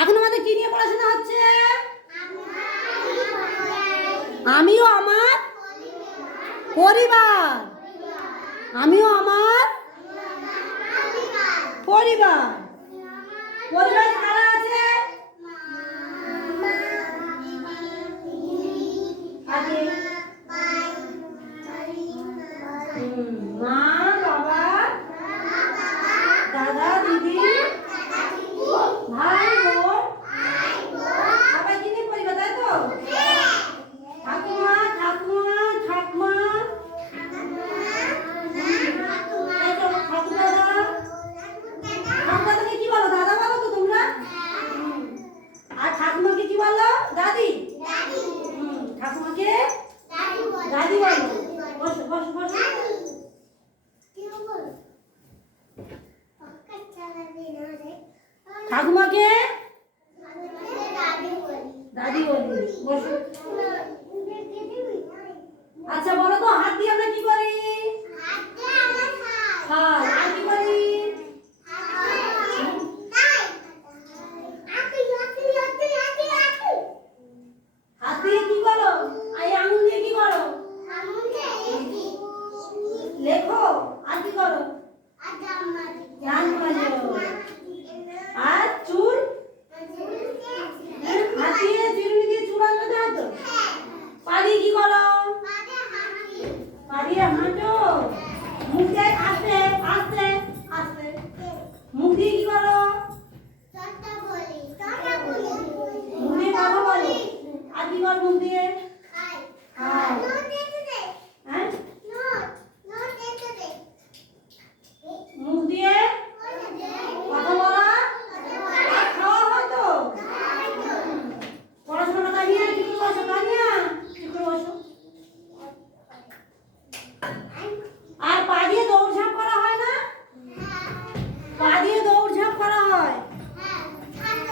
এখন আমাদের কি নিয়ে পড়াশোনা হচ্ছে? আমিও আমার পরিবার। আমিও আমার পরিবার। পরিবারে কারা আছে? মা, বাবা, দাদা, দিদি, ভাই, বোন, সবাই কিনে পরিবার, তাই তো? ঠাকুমা, ঠাকুমা, ঠাকুমা, ঠাকুদাদা। ঠাকুদাদাকে কি বলো? দাদা বলো তো তোমরা? আর ঠাকুমাকে কি বলো? দাদি। ঠাকুমাকে দাদি বলো। বসো বসো বসো। ঠাকুমাকে দাদি বলি। বসো। আচ্ছা বলো তো, হাত দিয়ে আমরা কি